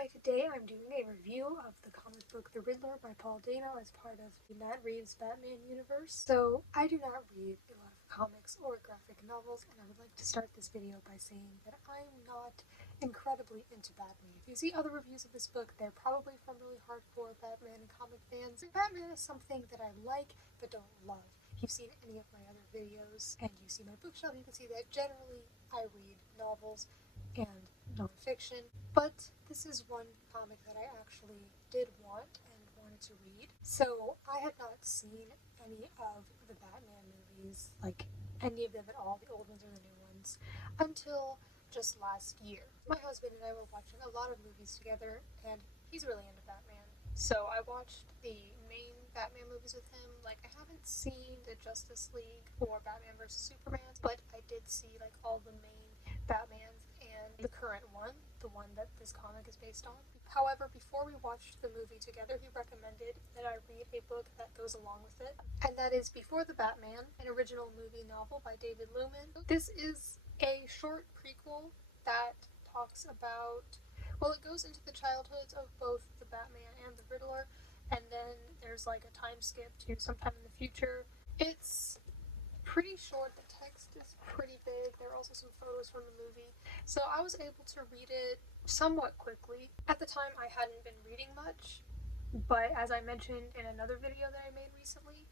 Hi, today I'm doing a review of the comic book The Riddler by Paul Dano as part of the Matt Reeves Batman universe. So, I do not read a lot of comics or graphic novels, and I would like to start this video by saying that I'm not incredibly into Batman. If you see other reviews of this book, they're probably from really hardcore Batman and comic fans. Batman is something that I like but don't love. If you've seen any of my other videos and you see my bookshelf, you can see that generally I read novels and nonfiction, but this is one comic that I actually did want and wanted to read. So I had not seen any of the Batman movies, like any of them at all, the old ones or the new ones, until just last year. My husband and I were watching a lot of movies together, and he's really into Batman. So I watched the main Batman movies with him. Like, I haven't seen the Justice League or Batman vs. Superman, but I did see like all the main Batmans and the current one, the one that this comic is based on. However, before we watched the movie together, he recommended that I read a book that goes along with it, and that is Before the Batman, an original movie novel by David Lumen. This is a short prequel that talks about, well, it goes into the childhoods of both the Batman and the Riddler, and then there's like a time skip to sometime in the future. It's pretty short. The text is pretty big. There are also some photos from the movie. So I was able to read it somewhat quickly. At the time, I hadn't been reading much, but as I mentioned in another video that I made recently,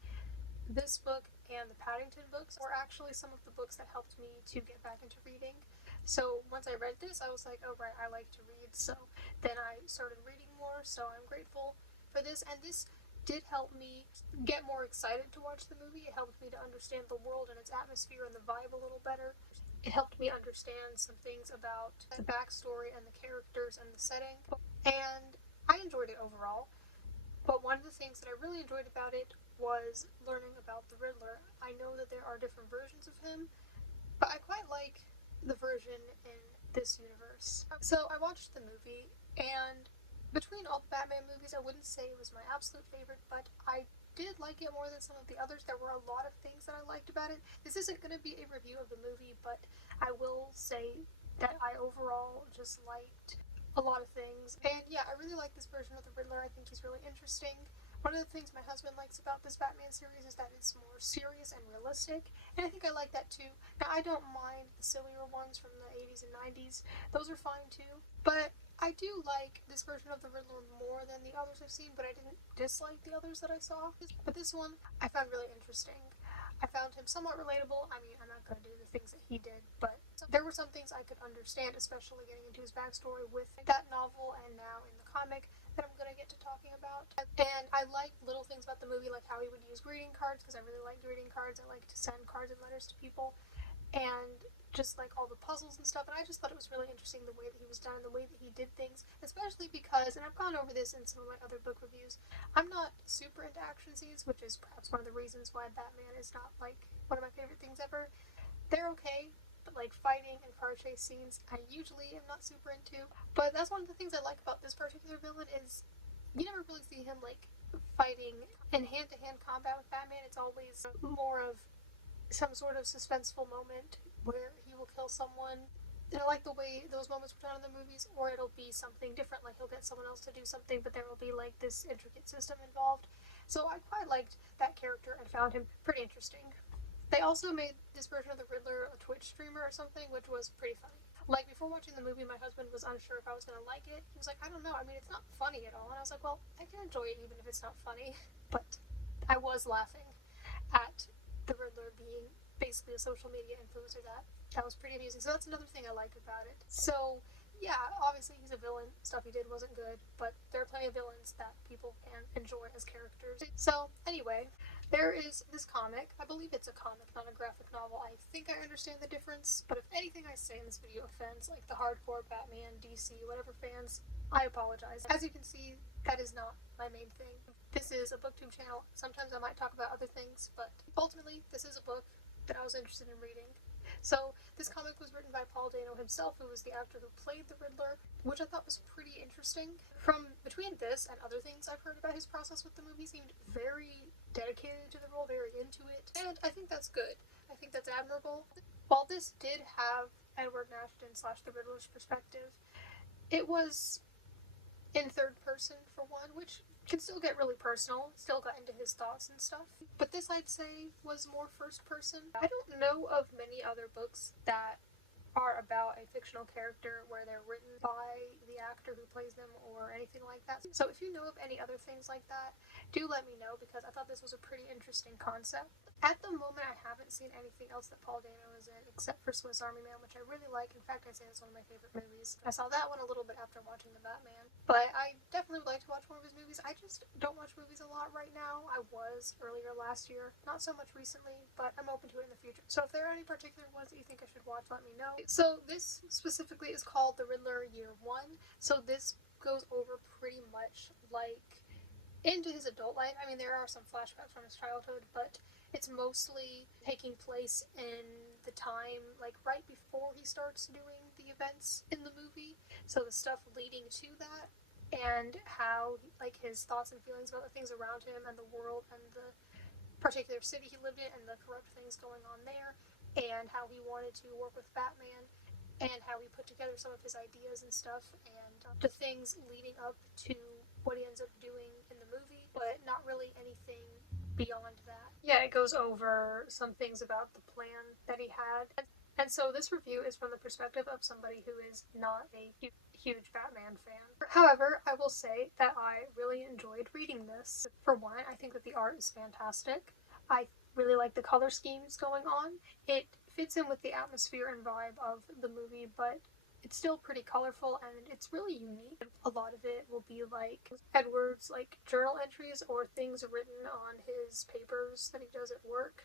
this book and the Paddington books were actually some of the books that helped me to get back into reading. So once I read this, I was like, oh right, I like to read. So then I started reading more, so I'm grateful for this. And this did help me get more excited to watch the movie. It helped me to understand the world and its atmosphere and the vibe a little better. It helped me understand some things about the backstory and the characters and the setting. And I enjoyed it overall. But one of the things that I really enjoyed about it was learning about the Riddler. I know that there are different versions of him, but I quite like the version in this universe. So I watched the movie, and between all the Batman movies, I wouldn't say it was my absolute favorite, but I did like it more than some of the others. There were a lot of things that I liked about it. This isn't going to be a review of the movie, but I will say that I overall just liked a lot of things. And yeah, I really like this version of the Riddler. I think he's really interesting. One of the things my husband likes about this Batman series is that it's more serious and realistic, and I think I like that too. Now, I don't mind the sillier ones from the 80s and 90s. Those are fine too. But I do like this version of the Riddler more than the others I've seen, but I didn't dislike the others that I saw. But this one I found really interesting. I found him somewhat relatable. I mean, I'm not going to do the things that he did, but there were some things I could understand, especially getting into his backstory with that novel and now in the comic that I'm going to get to talking about. And I like little things about the movie, like how he would use greeting cards, because I really like greeting cards. I like to send cards and letters to people, and just like all the puzzles and stuff. And I just thought it was really interesting the way that he was done and the way that he did things, especially because, and I've gone over this in some of my other book reviews, I'm not super into action scenes, which is perhaps one of the reasons why Batman is not like one of my favorite things ever. They're okay, but like fighting and car chase scenes I usually am not super into. But that's one of the things I like about this particular villain is you never really see him like fighting in hand-to-hand combat with Batman. It's always more of some sort of suspenseful moment where he will kill someone. And I like the way those moments were done in the movies, or it'll be something different, like he'll get someone else to do something, but there will be like this intricate system involved. So I quite liked that character and found him pretty interesting. They also made this version of the Riddler a Twitch streamer or something, which was pretty funny. Like, before watching the movie, my husband was unsure if I was going to like it. He was like, I don't know, I mean, it's not funny at all. And I was like, well, I can enjoy it even if it's not funny. But I was laughing at the Riddler being basically a social media influencer. That was pretty amusing. So that's another thing I like about it. So yeah, obviously he's a villain. Stuff he did wasn't good, but there are plenty of villains that people can enjoy as characters. So anyway, there is this comic. I believe it's a comic, not a graphic novel. I think I understand the difference, but if anything I say in this video offends like the hardcore Batman, DC, whatever fans, I apologize. As you can see, that is not my main thing. This is a booktube channel. Sometimes I might talk about other things, but ultimately this is a book that I was interested in reading. So this comic was written by Paul Dano himself, who was the actor who played the Riddler, which I thought was pretty interesting. From between this and other things I've heard about his process with the movie, seemed very dedicated to the role, very into it, and I think that's good. I think that's admirable. While this did have Edward Nashton / the Riddler's perspective, it was in third person for one, which can still get really personal, still got into his thoughts and stuff. But this, I'd say, was more first person. I don't know of many other books that are about a fictional character where they're written by the actor who plays them or anything like that. So if you know of any other things like that, do let me know, because I thought this was a pretty interesting concept. At the moment, I haven't seen anything else that Paul Dano is in except for Swiss Army Man, which I really like. In fact, I say it's one of my favorite movies. I saw that one a little bit after watching The Batman, but I definitely would like to watch more of his movies. I just don't watch movies a lot right now. I was earlier last year, not so much recently, but I'm open to it in the future. So if there are any particular ones that you think I should watch, let me know. So this specifically is called The Riddler Year 1. So this goes over pretty much like into his adult life. I mean, there are some flashbacks from his childhood, but it's mostly taking place in the time, like, right before he starts doing the events in the movie. So the stuff leading to that, and how, like, his thoughts and feelings about the things around him and the world and the particular city he lived in and the corrupt things going on there, and how he wanted to work with Batman, and how he put together some of his ideas and stuff, and the things leading up to what he ends up doing in the movie, but not really anything beyond that. Yeah, it goes over some things about the plan that he had. And so this review is from the perspective of somebody who is not a huge Batman fan. However, I will say that I really enjoyed reading this. For one, I think that the art is fantastic. I really like the color schemes going on. It fits in with the atmosphere and vibe of the movie, but it's still pretty colorful and it's really unique. A lot of it will be like Edward's like journal entries or things written on his papers that he does at work.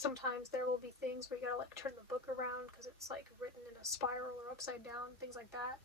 Sometimes there will be things where you gotta like turn the book around because it's like written in a spiral or upside down, things like that.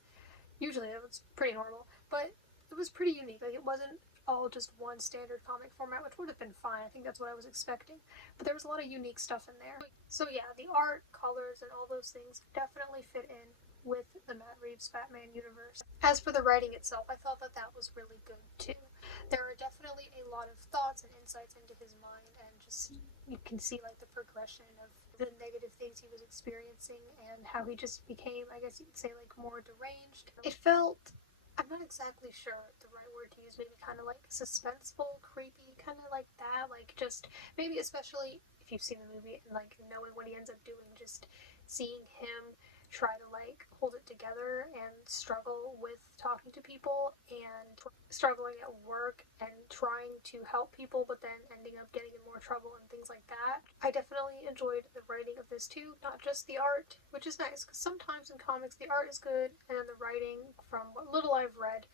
Usually it was pretty normal, but it was pretty unique. Like, it wasn't all just one standard comic format, which would have been fine. I think that's what I was expecting. But there was a lot of unique stuff in there. So yeah, the art, colors, and all those things definitely fit in with the Matt Reeves Batman universe. As for the writing itself, I thought that that was really good too. There are definitely a lot of thoughts and insights into his mind, and just you can see like the progression of the negative things he was experiencing and how he just became, I guess you could say, like more deranged. It felt, I'm not exactly sure the right word to use, maybe kind of like suspenseful, creepy, kind of like that, like just maybe especially if you've seen the movie and like knowing what he ends up doing, just seeing him try to like hold it together and struggle with talking to people and struggling at work and trying to help people, but then ending up getting in more trouble and things like that. I definitely enjoyed the writing of this too, not just the art, which is nice because sometimes in comics the art is good and then the writing, from what little I've read,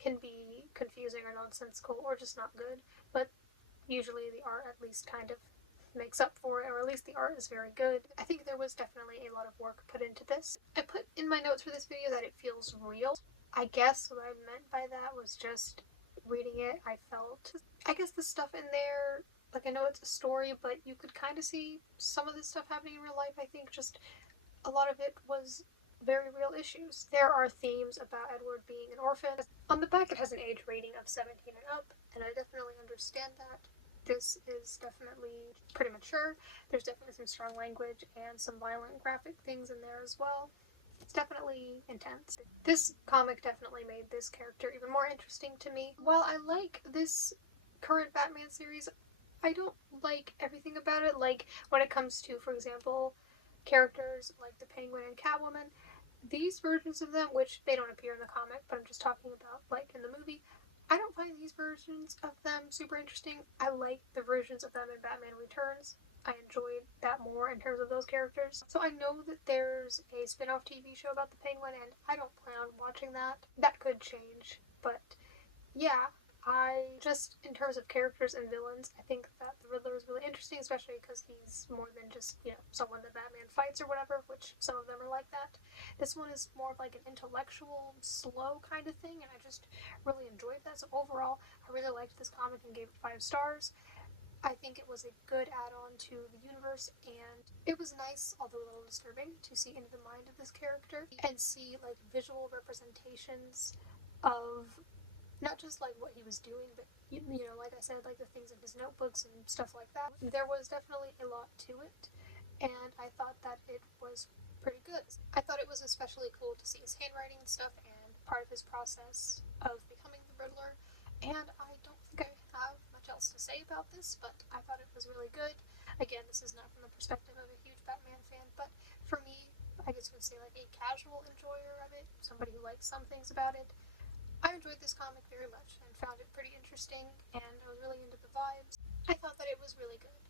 can be confusing or nonsensical or just not good, but usually the art at least kind of makes up for it, or at least the art is very good. I think there was definitely a lot of work put into this. I put in my notes for this video that it feels real. I guess what I meant by that was just reading it, I felt, I guess the stuff in there, like I know it's a story, but you could kind of see some of this stuff happening in real life. I think just a lot of it was very real issues. There are themes about Edward being an orphan. On the back it has an age rating of 17 and up, and I definitely understand that. This is definitely pretty mature. There's definitely some strong language and some violent graphic things in there as well. It's definitely intense. This comic definitely made this character even more interesting to me. While I like this current Batman series, I don't like everything about it. Like when it comes to, for example, characters like the Penguin and Catwoman, these versions of them, which they don't appear in the comic, but I'm just talking about like in the movie, I don't find these versions of them super interesting. I like the versions of them in Batman Returns. I enjoyed that more in terms of those characters. So I know that there's a spin-off TV show about the Penguin, and I don't plan on watching that. That could change, but yeah, in terms of characters and villains, I think that the Riddler is really interesting, especially because he's more than just, someone that Batman fights or whatever, which some of them are like that. This one is more of like an intellectual, slow kind of thing, and I just really enjoyed that. So overall, I really liked this comic and gave it 5 stars. I think it was a good add-on to the universe, and it was nice, although a little disturbing, to see into the mind of this character and see like visual representations of not just like what he was doing, but like I said, like the things in his notebooks and stuff like that. There was definitely a lot to it, and I thought that it was pretty good. I thought it was especially cool to see his handwriting and stuff, and part of his process of becoming the Riddler. And I don't think I have much else to say about this, but I thought it was really good. Again, this is not from the perspective of a huge Batman fan, but for me, I guess you would say like a casual enjoyer of it, somebody who likes some things about it. I enjoyed this comic very much and found it pretty interesting, and I was really into the vibes. I thought that it was really good.